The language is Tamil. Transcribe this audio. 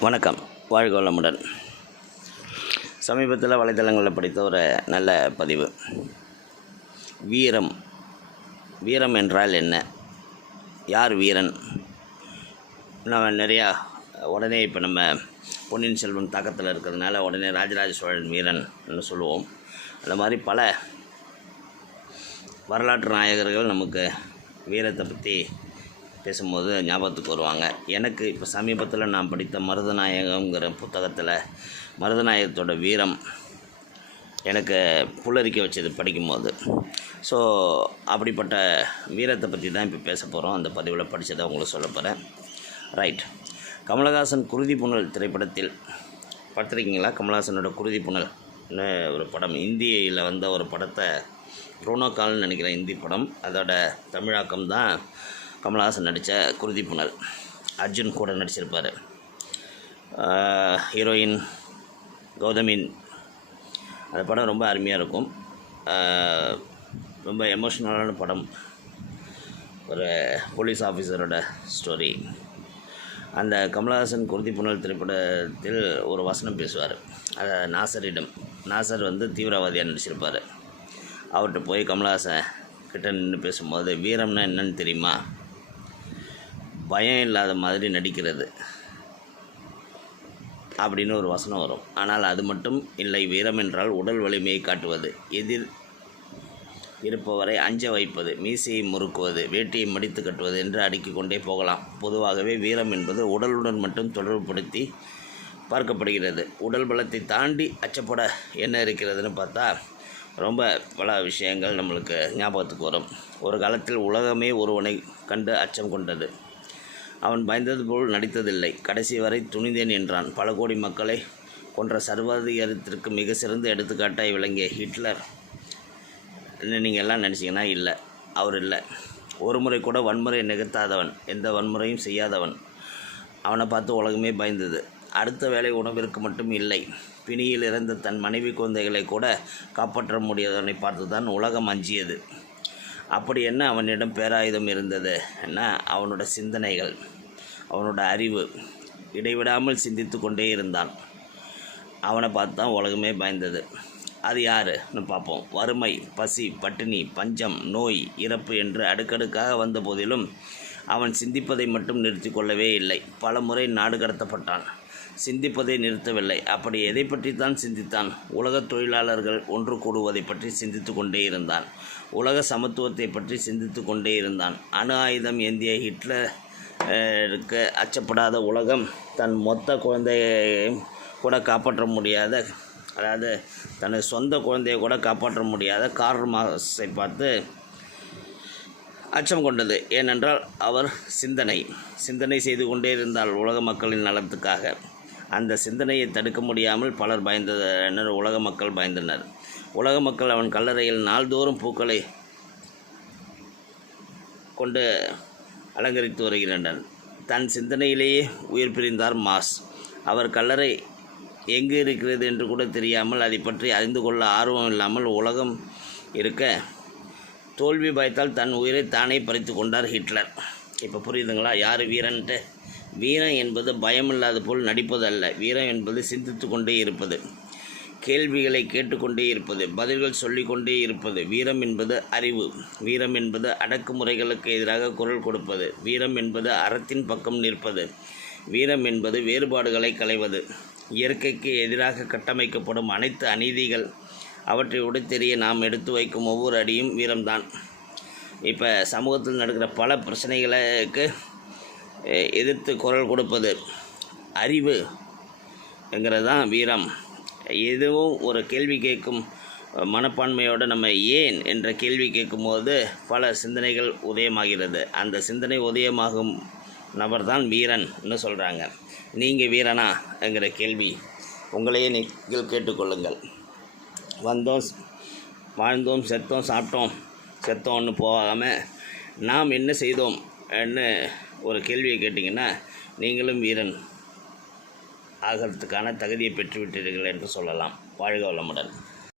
வணக்கம். வாழ்க வளமுடன். சமீபத்தில் வலைத்தளங்களில் படித்த ஒரு நல்ல பதிவு. வீரம். வீரம் என்றால் என்ன? யார் வீரன்? நம்ம நிறையா உடனே இப்போ நம்ம பொன்னியின் செல்வன் தாக்கத்தில் இருக்கிறதுனால உடனே ராஜராஜ சோழன் வீரன் சொல்லுவோம். அந்த மாதிரி பல வரலாற்று நாயகர்கள் நமக்கு வீரத்தை பற்றி பேசும்போது ஞாபகத்துக்கு வருவாங்க. எனக்கு இப்போ சமீபத்தில் நான் படித்த மருதநாயகங்கிற புத்தகத்தில் மருதநாயகத்தோட வீரம் எனக்கு புல்லரிக்க வச்சது படிக்கும்போது. ஸோ அப்படிப்பட்ட வீரத்தை பற்றி தான் இப்போ பேச போகிறோம் அந்த பதிவில் படித்ததை உங்களுக்கு சொல்ல போகிறேன் ரைட் கமலஹாசன் குருதி புனல் திரைப்படத்தில் பார்த்துருக்கீங்களா? கமலஹாசனோட குருதி புனல் ஒரு படம். இந்தியில் வந்த ஒரு படத்தை ரோனோகால்னு நினைக்கிறேன் இந்தி படம். அதோட தமிழாக்கம் தான் கமலஹாசன் நடித்த குருதி புனல். அர்ஜுன் கூட நடிச்சிருப்பார். ஹீரோயின் கௌதமின் அந்த படம் ரொம்ப அருமையாக இருக்கும். ரொம்ப எமோஷ்னலான படம். ஒரு போலீஸ் ஆஃபீஸரோட ஸ்டோரி. அந்த கமலஹாசன் குருதி புனல் திரைப்படத்தில் ஒரு வசனம் பேசுவார். அதை நாசரிடம் நாசர் வந்து தீவிரவாதியாக நடிச்சிருப்பார். அவர்கிட்ட போய் கமலஹாசன் கிட்ட நின்று பேசும்போது வீரம்னா என்னன்னு தெரியுமா? பயம் இல்லாத மாதிரி நடிக்கிறது அப்படின்னு ஒரு வசனம் வரும். ஆனால் அது மட்டும் இல்லை வீரம் என்றால் உடல் வலிமையை காட்டுவது. எதிர் இருப்பவரை அஞ்ச வைப்பது மீசையை முறுக்குவது வேட்டியை மடித்து கட்டுவது என்று அடுக்கிக் கொண்டே போகலாம். பொதுவாகவே வீரம் என்பது உடலுடன் மட்டும் தொடர்புபடுத்தி பார்க்கப்படுகிறது. உடல் பலத்தை தாண்டி அச்சப்பட என்ன இருக்கிறதுன்னு பார்த்தா ரொம்ப பல விஷயங்கள் நம்மளுக்கு ஞாபகத்துக்கு வரும். ஒரு காலத்தில் உலகமே ஒருவனை கண்டு அச்சம் கொண்டது. அவன் பயந்தது போல் நடித்ததில்லை. கடைசி வரை துணிந்தேன் என்றான். பல கோடி மக்களை கொன்ற சர்வாதிகாரத்திற்கு மிக சிறந்த எடுத்துக்காட்டாய் விளங்கிய ஹிட்லர். நீங்கள் எல்லாம் நினச்சிங்கன்னா இல்லை. அவர் இல்லை. ஒரு முறை கூட வன்முறை நிகழ்த்தாதவன். எந்த வன்முறையும் செய்யாதவன். அவனை பார்த்து உலகமே பயந்தது. அடுத்த வேலை உணவிற்கு மட்டும் இல்லை. பிணியில் இறந்த தன் மனைவி குழந்தைகளை கூட காப்பாற்ற முடியாதவனை பார்த்து தான் உலகம் அஞ்சியது. அப்படி என்ன அவனிடம் பேராயுதம் இருந்தது? என்ன? அவனோட சிந்தனைகள் அவனோட அறிவு இடைவிடாமல் சிந்தித்து கொண்டே இருந்தான். அவனை பார்த்து தான் உலகமே பயந்தது. அது யாருன்னு பார்ப்போம். வறுமை பசி பட்டினி பஞ்சம் நோய் இறப்பு என்று அடுக்கடுக்காக வந்த போதிலும் அவன் சிந்திப்பதை மட்டும் நிறுத்தி கொள்ளவே இல்லை. பல முறை நாடு கடத்தப்பட்டான். சிந்திப்பதை நிறுத்தவில்லை. அப்படி எதை பற்றி தான் சிந்தித்தான்? உலகத் தொழிலாளர்கள் ஒன்று கூடுவதை பற்றி சிந்தித்து கொண்டே இருந்தான். உலக சமத்துவத்தை பற்றி சிந்தித்து கொண்டே இருந்தான். அணு ஆயுதம் ஏந்திய ஹிட்லருக்கு அச்சப்படாத உலகம் தன் மொத்த குழந்தையையும் கூட காப்பாற்ற முடியாத அதாவது தனது சொந்த குழந்தையை கூட காப்பாற்ற முடியாத கார்ல் மார்க்ஸை பார்த்து அச்சம் கொண்டது. ஏனென்றால் அவர் சிந்தனை சிந்தனை செய்து கொண்டே இருந்தால் உலக மக்களின் நலத்துக்காக. அந்த சிந்தனையை தடுக்க முடியாமல் பலர் பயந்தனர் உலக மக்கள் பயந்தனர். உலக மக்கள் அவன் கல்லறையில் நாள்தோறும் பூக்களை கொண்டு அலங்கரித்து வருகின்றனர். தன் சிந்தனையிலேயே உயிர் பிரிந்தார் மாஸ். அவர் கல்லறை எங்கு இருக்கிறது என்று கூட தெரியாமல் அதை பற்றி அறிந்து கொள்ள ஆர்வம் இல்லாமல் உலகம் இருக்க தோல்வி பயத்தால் தன் உயிரை தானே பறித்து கொண்டார் ஹிட்லர். இப்போ புரியுதுங்களா? யார் வீரன்ட்டு? வீரம் என்பது பயமில்லாத போல் நடிப்பதல்ல. வீரம் என்பது சிந்தித்து கொண்டே இருப்பது. கேள்விகளை கேட்டுக்கொண்டே இருப்பது. பதில்கள் சொல்லிக்கொண்டே இருப்பது. வீரம் என்பது அறிவு. வீரம் என்பது அடக்குமுறைகளுக்கு எதிராக குரல் கொடுப்பது. வீரம் என்பது அறத்தின் பக்கம் நிற்பது. வீரம் என்பது வேறுபாடுகளை களைவது. இயற்கைக்கு எதிராக கட்டமைக்கப்படும் அனைத்து அநீதிகள் அவற்றை உடைத்தெறிய நாம் எடுத்து வைக்கும் ஒவ்வொரு அடியும் வீரம்தான். இப்போ சமூகத்தில் நடக்கிற பல பிரச்சனைகளுக்கு எதிர்த்து குரல் கொடுப்பது அறிவு என்கிறது தான் வீரம். எதுவும் ஒரு கேள்வி கேட்கும் மனப்பான்மையோடு நம்ம ஏன் என்ற கேள்வி கேட்கும்போது பல சிந்தனைகள் உதயமாகிறது. அந்த சிந்தனை உதயமாகும் நபர் தான் வீரன்னு சொல்கிறாங்க நீங்கள் வீரனா என்கிற கேள்வி உங்களையே நீங்கள் கேட்டுக்கொள்ளுங்கள். வந்தோம் வாழ்ந்தோம் செத்தோம் சாப்பிட்டோம் செத்தோம்னு போகாமல் நாம் என்ன செய்தோம்? ஒரு கேள்வியை கேட்டிங்கன்னா நீங்களும் வீரன் ஆகிறதுக்கான தகுதியை பெற்றுவிட்டீர்கள் என்று சொல்லலாம். வாழ்க வளமுடன்.